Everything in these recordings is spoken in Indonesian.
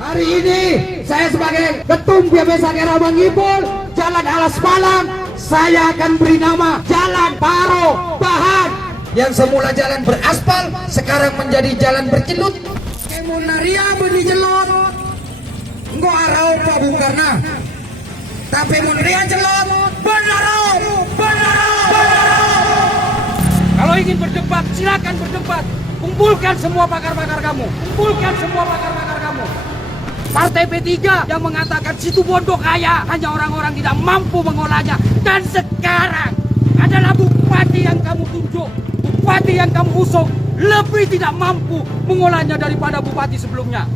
Hari ini saya sebagai Ketum PBSA Daerah Bangipul Jalan Alas Malang, saya akan beri nama Jalan Paro Bahan. Yang semula jalan beraspal sekarang menjadi jalan bercelut. Kemunaria beli jelot, nggak arau Pak Bung Karna. Tapi munaria jelot, benarau. Kalau ingin berdebat, silakan berdebat. Kumpulkan semua pakar-pakar kamu. Partai P3 yang mengatakan Situbondo kaya, hanya orang-orang tidak mampu mengolahnya. Dan sekarang adalah bupati yang kamu tunjuk, bupati yang kamu usung, lebih tidak mampu mengolahnya daripada bupati sebelumnya.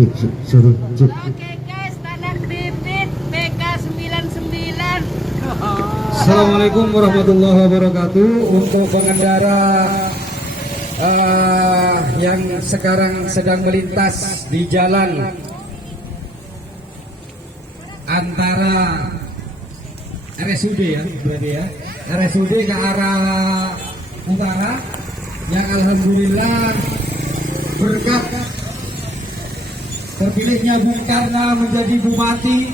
Oke guys, tanah bibit BK99. Assalamualaikum warahmatullahi wabarakatuh. Untuk pengendara yang sekarang sedang melintas di jalan antara RSUD ya, berarti ya, RSUD ke arah utara, yang alhamdulillah berkat terpilihnya Bung Karna menjadi Bupati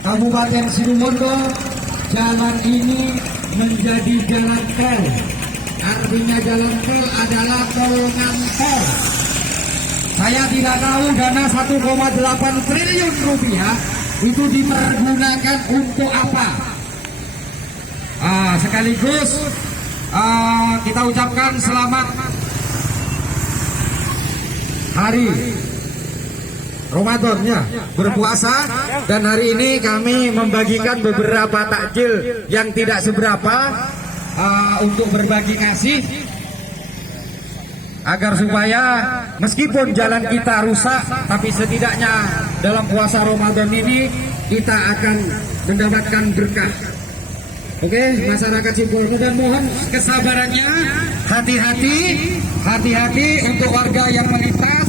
Kabupaten Situbondo, jalan ini menjadi jalan tol. Artinya jalan tol adalah tol ngantol. Saya tidak tahu dana 1,8 triliun rupiah itu dipergunakan untuk apa. Sekaligus kita ucapkan selamat hari Ramadan ya, berpuasa, dan hari ini kami membagikan beberapa takjil yang tidak seberapa untuk berbagi kasih, agar supaya meskipun jalan kita rusak, tapi setidaknya dalam puasa Ramadan ini kita akan mendapatkan berkah. Oke, masyarakat Situbondo, dan mohon kesabarannya, hati-hati untuk warga yang melintas.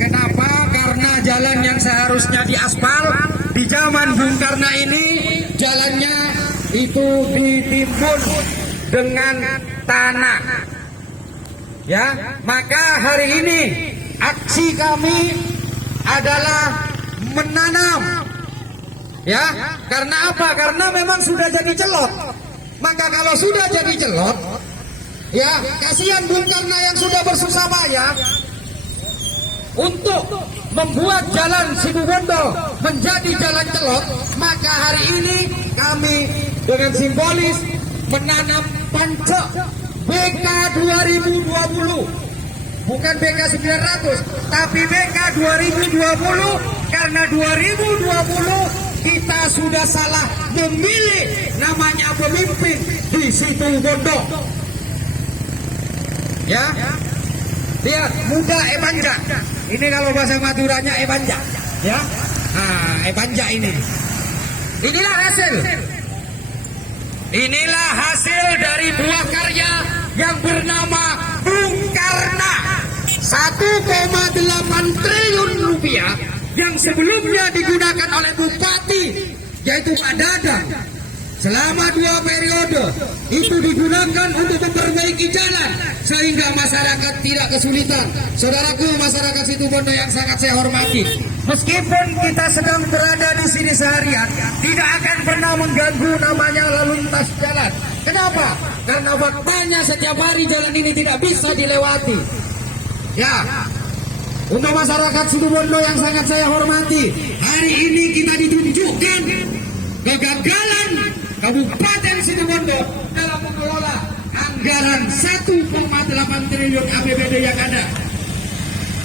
Kenapa? Karena jalan yang seharusnya diaspal di zaman Bung Karna ini, jalannya itu ditimbun dengan tanah. Ya, maka hari ini aksi kami adalah menanam. Ya, karena apa? Karena memang sudah jadi celot. Maka kalau sudah jadi celot, ya kasihan Bung Karna yang sudah bersusah payah untuk membuat jalan Situbondo menjadi jalan celot. Maka hari ini kami dengan simbolis menanam pancok BK 2020, bukan BK 900, tapi BK 2020, karena 2020 kita sudah salah memilih namanya pemimpin di Situbondo. Ya, lihat, muda ebanja. Ini kalau bahasa Maduranya ebanja, ya. Ebanja ini. Inilah hasil dari buah karya yang bernama Bung Karna. 1,8 triliun rupiah yang sebelumnya digunakan oleh bupati, yaitu Pak Dadang, selama 2 periode itu digunakan untuk memperbaiki jalan sehingga masyarakat tidak kesulitan. Saudaraku, masyarakat Situbondo yang sangat saya hormati, meskipun kita sedang berada di sini seharian, tidak akan pernah mengganggu namanya lalu lintas jalan. Kenapa? Karena faktanya setiap hari jalan ini tidak bisa dilewati. Ya, untuk masyarakat Situbondo yang sangat saya hormati, hari ini kita ditunjukkan kegagalan Kabupaten Situbondo dalam mengelola anggaran 1,8 triliun APBD yang ada.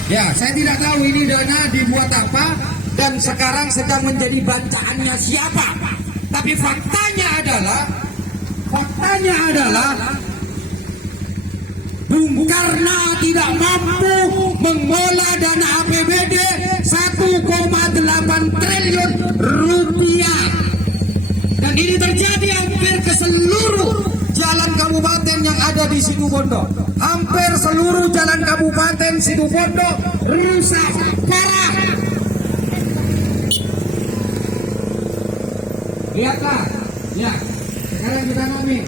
Ya, saya tidak tahu ini dana dibuat apa dan sekarang sedang menjadi bancaannya siapa. Tapi faktanya adalah Bung Karna tidak mampu mengelola dana APBD 1,8 triliun rupiah. Dan ini terjadi hampir ke seluruh jalan kabupaten yang ada di Situbondo. Hampir seluruh jalan kabupaten Situbondo rusak parah. Lihatlah, ya. Sekarang kita ngomong.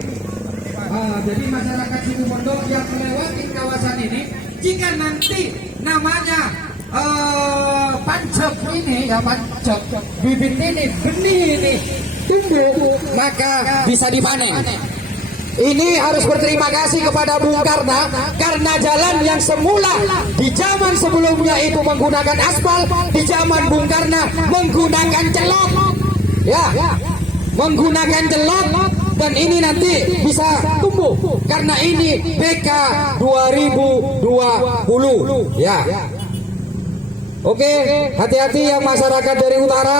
Jadi masyarakat Situbondo yang melewati kawasan ini, jika nanti namanya pancep ini, ya pancep bibit ini, benih ini tumbuh, maka bisa dipanen. Ini harus berterima kasih kepada Bung Karno karena jalan yang semula di zaman sebelumnya itu menggunakan aspal, di zaman Bung Karno menggunakan celok, ya, menggunakan celok, dan ini nanti bisa tumbuh karena ini PK 2020, ya. Oke, hati-hati yang masyarakat dari utara.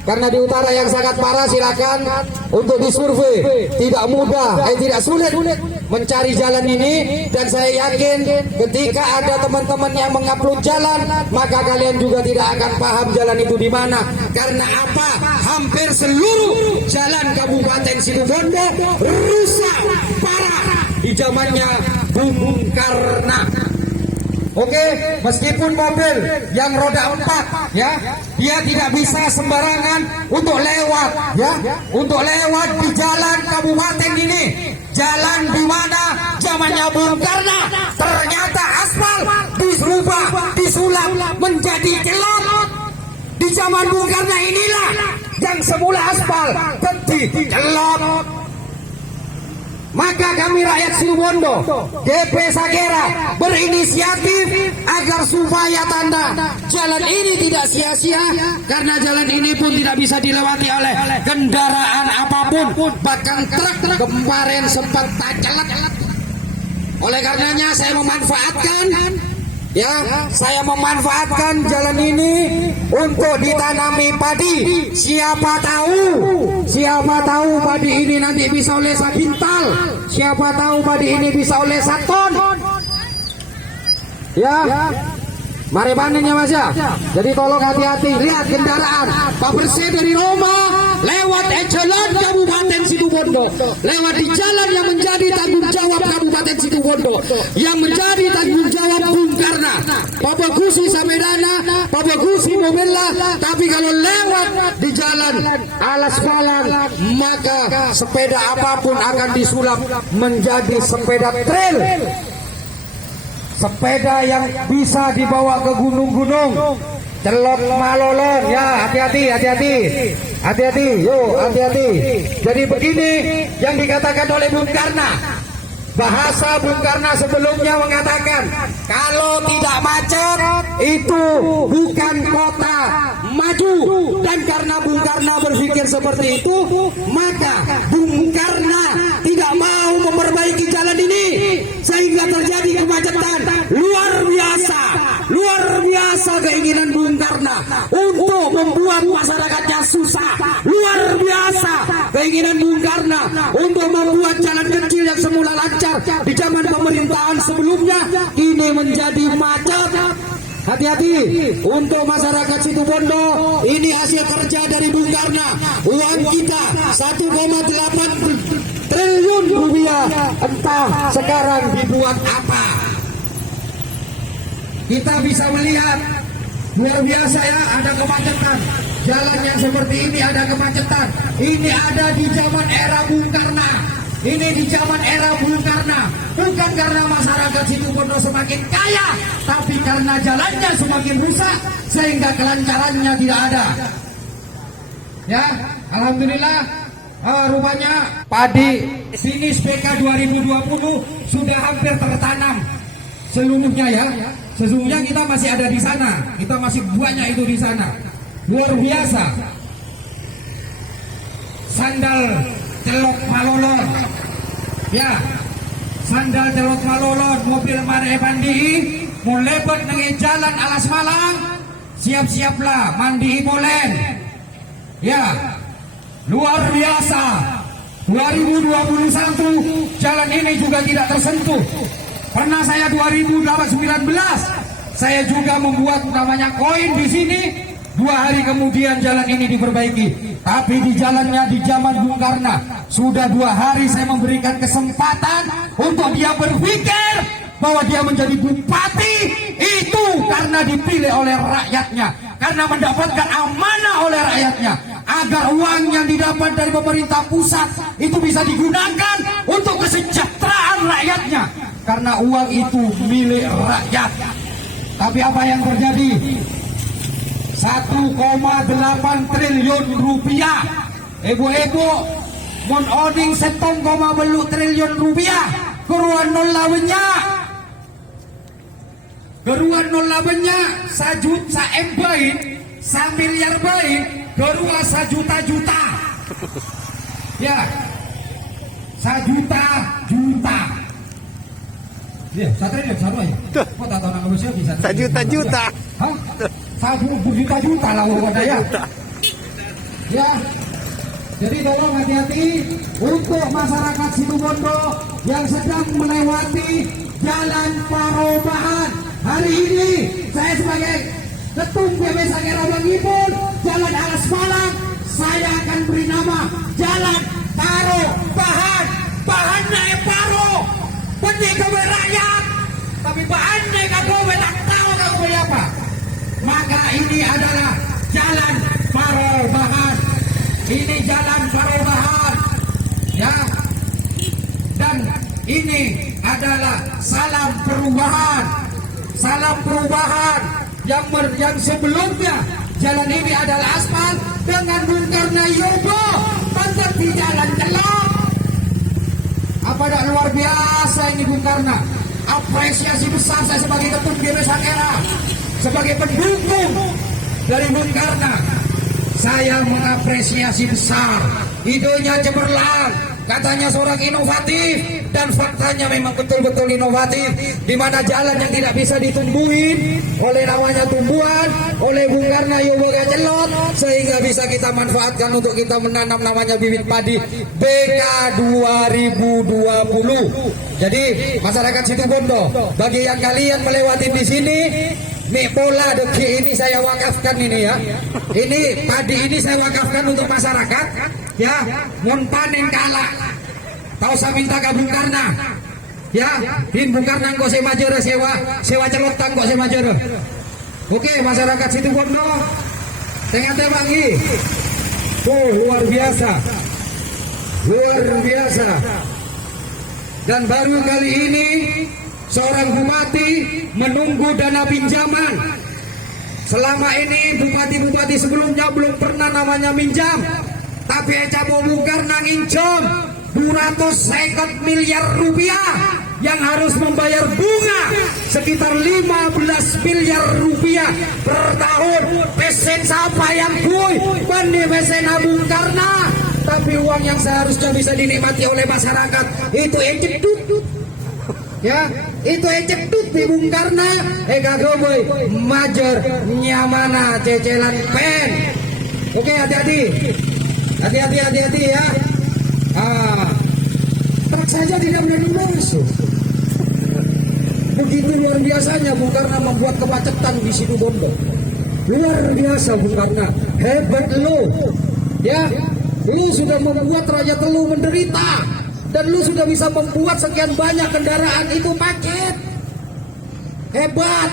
Karena di utara yang sangat parah, silakan untuk disurvei. Tidak mudah, tidak sulit mencari jalan ini. Dan saya yakin ketika ada teman-teman yang mengupload jalan, maka kalian juga tidak akan paham jalan itu di mana. Karena apa? Hampir seluruh jalan Kabupaten Situbondo rusak parah di zamannya Bung Karno. Oke, meskipun mobil yang roda 4, ya, dia tidak bisa sembarangan untuk lewat, ya, untuk lewat di jalan kabupaten ini, jalan di mana zamannya Bung Karno ternyata aspal dirubah, disulap menjadi celok. Di zaman Bung Karno inilah yang semula aspal jadi celok. Maka kami rakyat Situbondo, DP Sagera berinisiatif agar supaya tanda jalan ini tidak sia-sia, karena jalan ini pun tidak bisa dilewati oleh kendaraan apapun, bahkan truk kemarin sempat tacelat. Oleh karenanya saya memanfaatkan jalan ini untuk ditanami padi. Siapa tahu padi ini nanti bisa oleh 1 bintal, siapa tahu padi ini bisa oleh 1 ton, ya. Mari panen ya Mas ya. Jadi tolong hati-hati, lihat kendaraan Pak Bersih dari Roma lewat jalan Kabupaten Situbondo, lewat di jalan yang menjadi tanggung jawab Kabupaten Situbondo, yang menjadi tanggung jawab Bung Karno. Pak Bagusi Samedana, Pak Bagusi Momella, tapi kalau lewat di jalan alas palang, maka sepeda apapun akan disulap menjadi sepeda trail. Sepeda yang bisa dibawa ke gunung-gunung, celok malolon, ya, hati-hati, yuk hati-hati. Jadi begini yang dikatakan oleh Bung Karno. Bahasa Bung Karno sebelumnya mengatakan kalau tidak macet itu bukan kota maju, dan karena Bung Karno berpikir seperti itu, maka Bung Karno tidak mau memperbaiki jalan ini sehingga terjadi kemacetan luar biasa keinginan Bung Karno untuk membuat masyarakatnya susah, luar biasa keinginan Bung Karno untuk membuat jalan kecil yang semula lancar di zaman pemerintahan sebelumnya ini menjadi macet. Hati-hati untuk masyarakat Situbondo, ini hasil kerja dari Bung Karno. Uang kita 1,8 triliun rupiah, entah sekarang dibuat apa. Kita bisa melihat luar biasa, ya, ada kemacetan. Jalan yang seperti ini ada kemacetan. Ini ada di zaman era Bung Karno. Ini di zaman era Bung Karno. Bukan karena masyarakat Situbondo semakin kaya, tapi karena jalannya semakin rusak sehingga kelancarannya tidak ada. Ya, alhamdulillah, rupanya padi sinis PK 2020 sudah hampir tertanam seluruhnya, ya. Sesungguhnya kita masih ada di sana, kita masih banyak itu di sana. Luar biasa. Sandal celok malolon, ya, sandal celok malolon, mobil Mare Pandi mulebet dengan jalan alas Malang, siap-siaplah mandi polen, ya, luar biasa. 2021 jalan ini juga tidak tersentuh. Pernah saya 2019 saya juga membuat namanya koin di sini 2 hari kemudian jalan ini diperbaiki. Tapi di jalannya di zaman Bung Karno sudah 2 hari saya memberikan kesempatan untuk dia berpikir bahwa dia menjadi bupati itu karena dipilih oleh rakyatnya, karena mendapatkan amanah oleh rakyatnya, agar uang yang didapat dari pemerintah pusat itu bisa digunakan untuk kesejahteraan rakyatnya, karena uang itu milik rakyat. Tapi apa yang terjadi? 1,8 triliun rupiah. Ibu-ibu mon oding 1,8 triliun rupiah. Keruan nol lawannya. Keruan nol lawannya sa embain, sa miliar bain, kerua juta. Ya. Juta. Ya, 1 triliun sama ya. Kok tak tahu nama Rusia bisa. Juta. Hah? 1 juta lah udah ya. Ya. Jadi tolong hati-hati untuk masyarakat Situbondo yang sedang melewati Jalan Perubahan. Hari ini saya sebagai Ketum PB Sangera Bangipun Jalan Alas Malang, saya akan beri nama Jalan Perubahan. Bahannya paro, benih kewe rakyat, tapi bahannya kewe tak tahu kewe apa. Maka ini adalah Jalan Perubahan. Ini Jalan Perubahan, ya. Dan ini adalah salam perubahan. Salam perubahan yang sebelumnya jalan ini adalah aspal dengan Bung Karno Yogo tetap di jalan celok. Apa dah luar biasa ini Bung Karno. Apresiasi besar saya sebagai Ketum PB Sangera, sebagai pendukung dari Bung Karno. Saya mengapresiasi besar idenya cemerlang, katanya seorang inovatif, dan faktanya memang betul-betul inovatif, di mana jalan yang tidak bisa ditumbuhin oleh namanya tumbuhan, oleh Bung Karno Yoboga Celot, sehingga bisa kita manfaatkan untuk kita menanam namanya bibit padi BK 2020. Jadi masyarakat Situbondo, bagi yang kalian melewati di sini, nih pola deki ini saya wakafkan ini ya. Ini padi ini saya wakafkan untuk masyarakat ya. Mon panen kalah. Tahu saya minta ke Bung Karno. Ya, din Bung Karno kok saya majere sewa celotan kok saya majere. Oke, masyarakat Situbondo. Tengah tebangi. Oh, luar biasa. Luar biasa. Dan baru kali ini seorang bupati menunggu dana pinjaman. Selama ini bupati-bupati sebelumnya belum pernah namanya minjam. Tapi Eca Bung Karno nginjam 250 miliar rupiah yang harus membayar bunga sekitar 15 miliar rupiah per tahun. Pesen siapa yang kuy? Bandi pesen Bung Karno. Tapi uang yang seharusnya bisa dinikmati oleh masyarakat itu cedut. Ya, itu cedut di Bung Karno. Kagoboy majer nyamana cecelan pen. Oke, hati-hati. Hati-hati ya. Truk saja tidak berani masuk. Begitu luar biasanya Bung Karno membuat kemacetan di Situbondo. Luar biasa Bung Karno. Hebat lu. Ya, lu sudah membuat rakyat lu menderita. Dan lu sudah bisa membuat sekian banyak kendaraan itu paket. Hebat.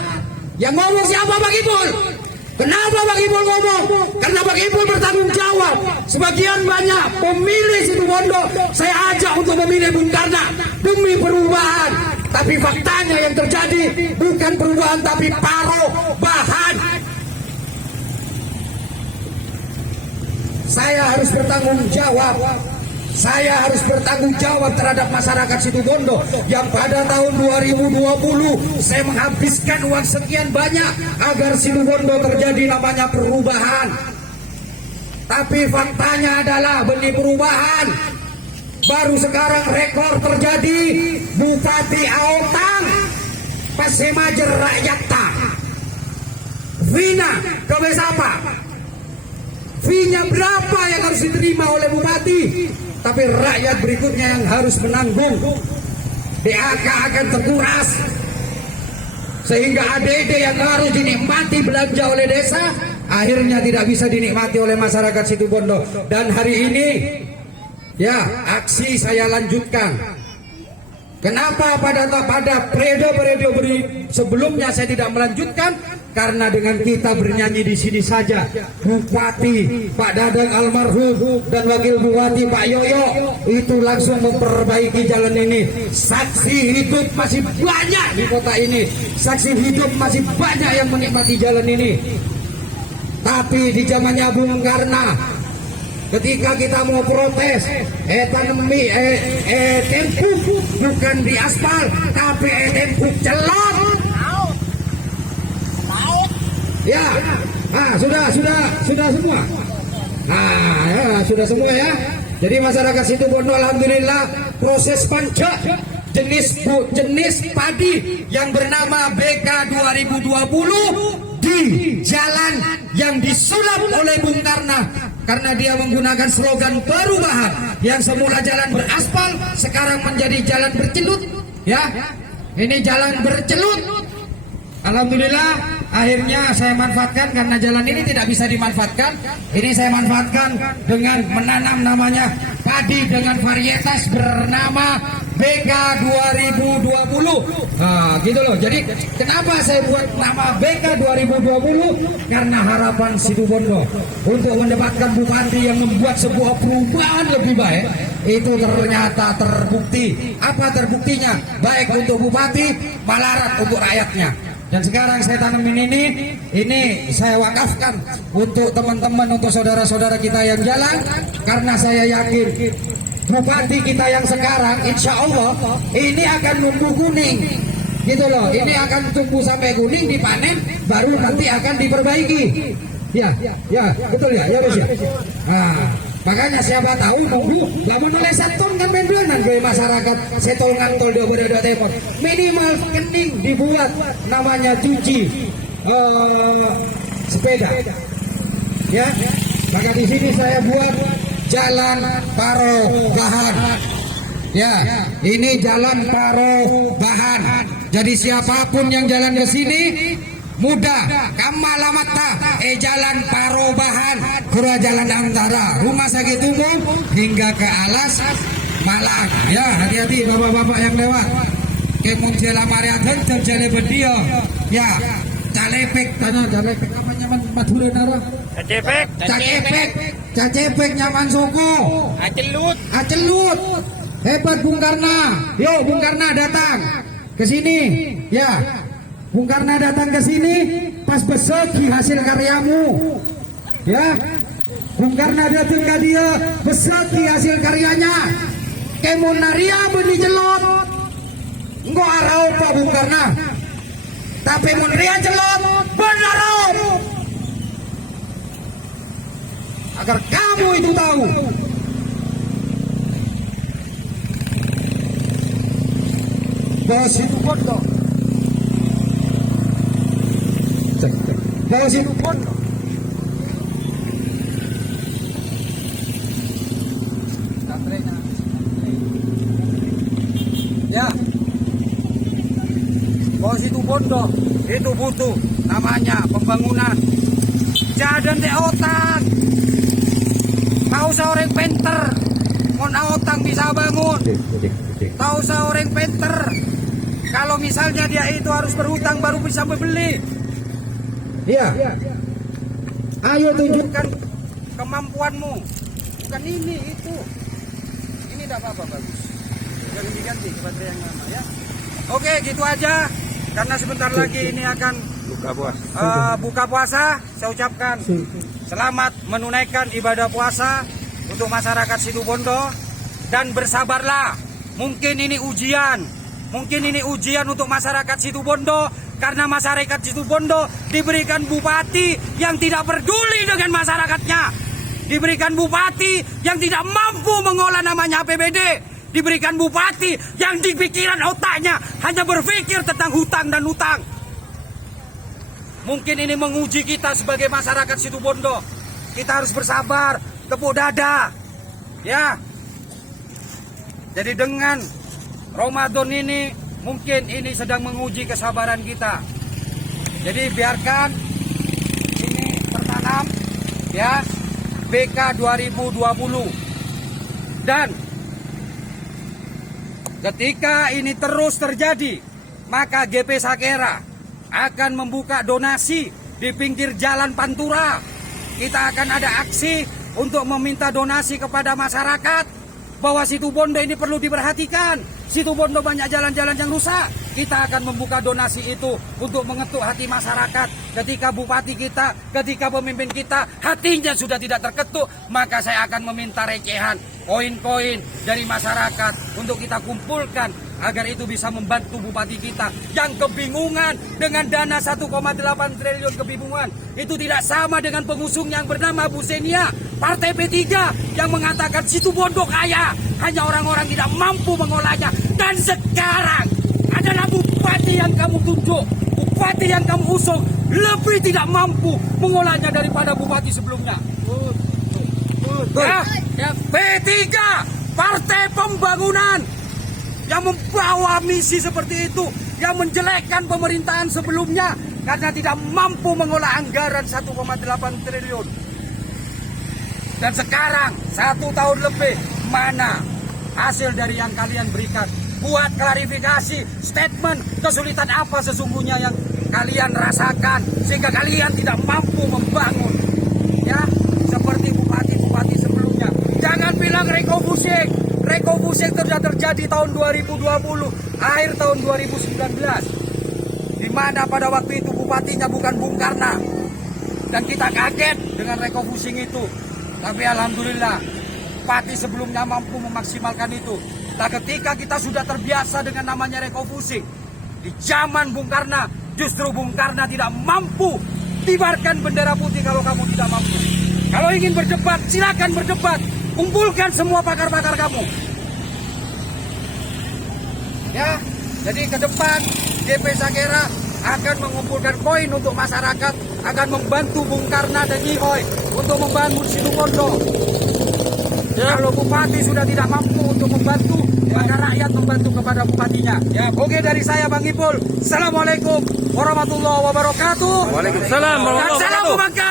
Yang ngomong siapa Bang Ipul? Kenapa Bang Ipul ngomong? Karena Bang Ipul bertanggung jawab. Sebagian banyak pemilih Situbondo saya ajak untuk memilih Bung Karno demi perubahan. Tapi faktanya yang terjadi bukan perubahan tapi perubahan. Saya harus bertanggung jawab. Saya harus bertanggung jawab terhadap masyarakat Situbondo yang pada tahun 2020 saya menghabiskan uang sekian banyak agar Situbondo terjadi namanya perubahan. Tapi faktanya adalah benih perubahan. Baru sekarang rekor terjadi Bupati Aotang Pasemajer Rakyat Ta. Vina Kebesapa. Fee-nya berapa yang harus diterima oleh bupati? Tapi rakyat berikutnya yang harus menanggung. DAK akan terkuras. Sehingga ADD yang harus dinikmati belanja oleh desa akhirnya tidak bisa dinikmati oleh masyarakat Situbondo. Dan hari ini ya aksi saya lanjutkan. Kenapa pada periode sebelumnya saya tidak melanjutkan? Karena dengan kita bernyanyi di sini saja, Bupati Pak Dadang almarhum dan Wakil Bupati Pak Yoyo itu langsung memperbaiki jalan ini. Saksi hidup masih banyak di kota ini, saksi hidup masih banyak yang menikmati jalan ini. Tapi di zamannya Bung Karno, ketika kita mau protes, tempuk bukan di aspal, tapi tempuk celok. Ya, sudah semua. Ya, sudah semua ya. Jadi masyarakat Situbondo alhamdulillah proses panja jenis padi yang bernama BK 2020 di jalan yang disulap oleh Bung Karno. Karena dia menggunakan slogan perubahan yang semula jalan beraspal sekarang menjadi jalan bercelut, ya. Ini jalan bercelut. Alhamdulillah akhirnya saya manfaatkan karena jalan ini tidak bisa dimanfaatkan. Ini saya manfaatkan dengan menanam namanya padi dengan varietas bernama BK 2020. Nah, gitu loh. Jadi kenapa saya buat nama BK 2020? Karena harapan Situbondo untuk mendapatkan bupati yang membuat sebuah perubahan lebih baik itu ternyata terbukti. Apa terbuktinya? Baik untuk bupati, malarat untuk rakyatnya. Dan sekarang saya tanamin ini saya wakafkan untuk teman-teman, untuk saudara-saudara kita yang jalan, karena saya yakin bupati kita yang sekarang insya Allah ini akan tumbuh kuning, gitu loh. Ini akan tumbuh sampai kuning, dipanen, baru nanti akan diperbaiki. Ya, betul ya, Bos ya. Nah, makanya siapa tahu nunggu gak menulis setun kan mendonan ke masyarakat setolngan tol di Obododo Timur. Minimal kening dibuat namanya cuci sepeda. Ya, maka di sini saya buat jalan Parobahan. Ya, ini jalan Parobahan. Jadi siapapun yang jalan ke sini mudah, Kamalamata, jalan Parobahan, kura jalan antara Rumah Sakit Umum hingga ke Alas Malang. Ya, hati-hati bapak-bapak yang lewat. Kemun jela Mariaden dan jale bedio. Ya, calepek tanah, calepek apa nyaman Madura nara? Cacepek nyaman Soko. Acelut. Hebat Bung Karno. Yo, Bung Karno datang ke sini. Ya. Bung Karno datang ke sini pas besok di hasil karyamu, ya. Bung Karno datang ke dia besok di hasil karyanya. Kemunaria beni celot, enggak arau Pak Bung Karno, tapi munaria celot benarau. Agar kamu itu tahu. Bos itu bodoh. Bawa situ pun. Ya, bawa situ bondo itu butuh namanya pembangunan. Jadan teh otak. Tahu seorang penter, mon otak bisa bangun. Tahu seorang penter, kalau misalnya dia itu harus berhutang baru bisa membeli. Ya, ayo tunjukkan kemampuanmu. Bukan ini, itu. Ini tidak apa-apa, bagus. Jangan diganti ke baterai yang lama ya. Oke, gitu aja. Karena sebentar lagi ini akan buka puasa. Saya ucapkan selamat menunaikan ibadah puasa untuk masyarakat Situbondo. Dan bersabarlah. Mungkin ini ujian. Untuk masyarakat Situbondo. Karena masyarakat Situbondo diberikan bupati yang tidak peduli dengan masyarakatnya. Diberikan bupati yang tidak mampu mengolah namanya APBD. Diberikan bupati yang di pikiran otaknya hanya berpikir tentang hutang dan utang. Mungkin ini menguji kita sebagai masyarakat Situbondo. Kita harus bersabar, tepuk dada. Ya. Jadi dengan Ramadan ini mungkin ini sedang menguji kesabaran kita. Jadi biarkan ini pertanda ya, BK 2020. Dan ketika ini terus terjadi, maka GP Sakera akan membuka donasi di pinggir jalan Pantura. Kita akan ada aksi untuk meminta donasi kepada masyarakat bahwa Situbondo ini perlu diperhatikan. Situbondo banyak jalan-jalan yang rusak. Kita akan membuka donasi itu untuk mengetuk hati masyarakat. Ketika bupati kita, ketika pemimpin kita hatinya sudah tidak terketuk, maka saya akan meminta recehan, koin-koin dari masyarakat untuk kita kumpulkan agar itu bisa membantu bupati kita yang kebingungan dengan dana 1,8 triliun. Kebingungan itu tidak sama dengan pengusung yang bernama Bu Senia, Partai P3, yang mengatakan Situbondo kaya, hanya orang-orang tidak mampu mengolahnya. Dan sekarang adalah bupati yang kamu tunjuk, bupati yang kamu usung lebih tidak mampu mengolahnya daripada bupati sebelumnya. Ya, P3, Partai Pembangunan, yang membawa misi seperti itu, yang menjelekkan pemerintahan sebelumnya karena tidak mampu mengolah anggaran 1,8 triliun. Dan sekarang 1 tahun lebih, mana hasil dari yang kalian berikan? Buat klarifikasi, statement, kesulitan apa sesungguhnya yang kalian rasakan sehingga kalian tidak mampu membangun, ya, seperti bupati-bupati sebelumnya. Jangan bilang rekofusing. Rekofusing sudah terjadi tahun 2020, akhir tahun 2019, di mana pada waktu itu bupatinya bukan Bung Karna, dan kita kaget dengan rekofusing itu. Tapi alhamdulillah, bupati sebelumnya mampu memaksimalkan itu. Nah, ketika kita sudah terbiasa dengan namanya rekofusing, di zaman Bung Karna, justru Bung Karna tidak mampu kibarkan bendera putih kalau kamu tidak mampu. Kalau ingin berdebat, silakan berdebat. Kumpulkan semua pakar-pakar kamu. Ya, jadi ke depan GP Sakera akan mengumpulkan koin untuk masyarakat, akan membantu Bung Karna dan Nyihoy untuk membangun Situbondo. Ya. Kalau bupati sudah tidak mampu untuk membantu, maka rakyat membantu kepada bupatinya. Ya. Oke, dari saya Bang Ipul. Assalamualaikum warahmatullahi wabarakatuh. Waalaikumsalam warahmatullahi Dan salam wabarakatuh. Bangka.